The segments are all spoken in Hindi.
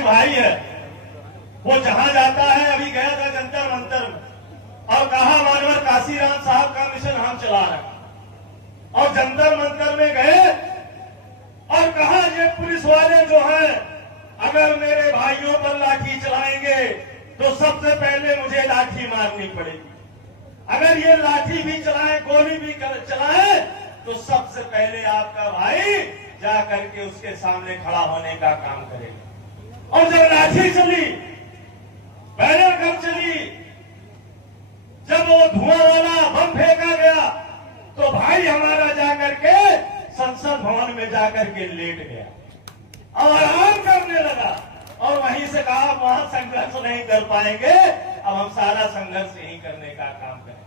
एक भाई है, वो जहां जाता है, अभी गया था जंतर मंतर में और कहा मानवर काशीराम साहब का मिशन हम चला रहे हैं। और जंतर मंतर में गए और कहा ये पुलिस वाले जो हैं अगर मेरे भाइयों पर लाठी चलाएंगे तो सबसे पहले मुझे लाठी मारनी पड़ेगी। अगर ये लाठी भी चलाए, गोली भी चलाए तो सबसे पहले आपका भाई जा करके उसके सामने खड़ा होने का काम करेगा। और जब लाठी चली, बैनर कब चली, जब वो धुआं वाला बम फेंका गया तो भाई हमारा जाकर के संसद भवन में जाकर के लेट गया और आराम करने लगा और वहीं से कहा वहां संघर्ष नहीं कर पाएंगे, अब हम सारा संघर्ष यही करने का काम करें।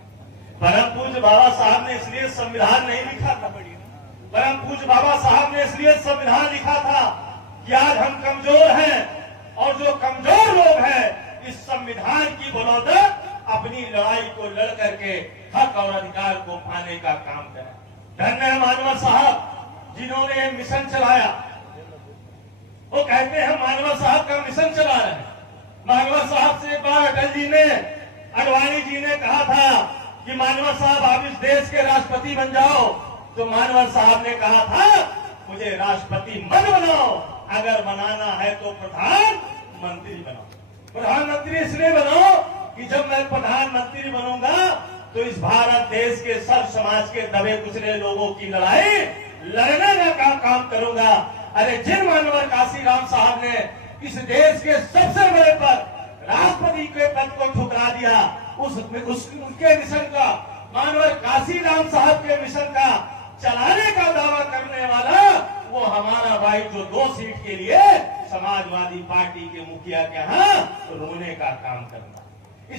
परम पूज्य बाबा साहब ने इसलिए संविधान नहीं लिखा था, परम पूज्य बाबा साहब ने इसलिए संविधान लिखा था कि आज हम कमजोर हैं और जो कमजोर लोग हैं इस संविधान की बदौलत अपनी लड़ाई को लड़ करके हक और अधिकार को पाने का काम करें। धन्य है मानवर साहब जिन्होंने मिशन चलाया। वो कहते हैं मानवर साहब का मिशन चला रहे हैं। मानवर साहब से एक बार अटल जी ने, अडवाणी जी ने कहा था कि मानवर साहब आप इस देश के राष्ट्रपति बन जाओ, तो मानवर साहब ने कहा था मुझे राष्ट्रपति मत बनाओ, अगर बनाना है तो प्रधानमंत्री बनाओ। प्रधानमंत्री इसलिए बनाओ कि जब मैं प्रधानमंत्री बनूंगा तो इस भारत देश के सब समाज के दबे कुचले लोगों की लड़ाई लड़ने का काम करूंगा। अरे जिन मानवर काशीराम साहब ने इस देश के सबसे बड़े पद राष्ट्रपति के पद को ठुकरा दिया, उनके मिशन का, मानवर काशीराम साहब के मिशन का चलाने का दावा करने वाला वो हमारा भाई जो 2 सीट के लिए समाजवादी पार्टी के मुखिया के यहाँ रोने का काम करना।